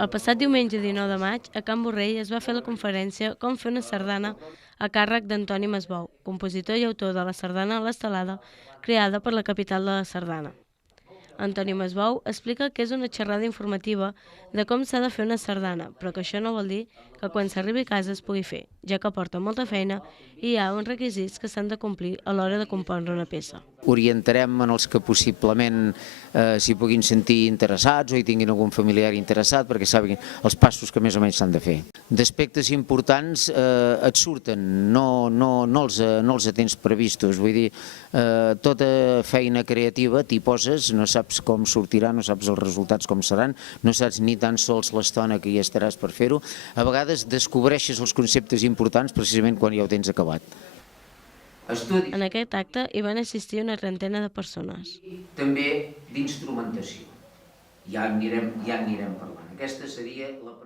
El passat diumenge 19 de maig, a Can Borrell es va fer la conferència Com fer una sardana a càrrec d'Antoni Masbou, compositor i autor de la sardana L'Estelada, creada per la capital de la sardana. Antoni Masbou explica que és una xerrada informativa de com s'ha de fer una sardana, però que això no vol dir que quan s'arribi a casa es pugui fer, ja que porta molta feina i hi ha uns requisits que s'han de complir a l'hora de compondre una peça. Orientarem en els que possiblement s'hi puguin sentir interessats o hi tinguin algun familiar interessat perquè sàpiguen els passos que més o menys s'han de fer. D'aspectes importants et surten, no els tens previstos, vull dir, tota feina creativa t'hi poses, no saps com sortirà, no saps els resultats com seran, no saps ni tan sols l'estona que hi estaràs per fer-ho. A vegades descobreixes els conceptes importants precisament quan ja ho tens acabat. En aquest acte hi van assistir una trentena de persones. També d'instrumentació. Ja en anirem parlant. Aquesta seria la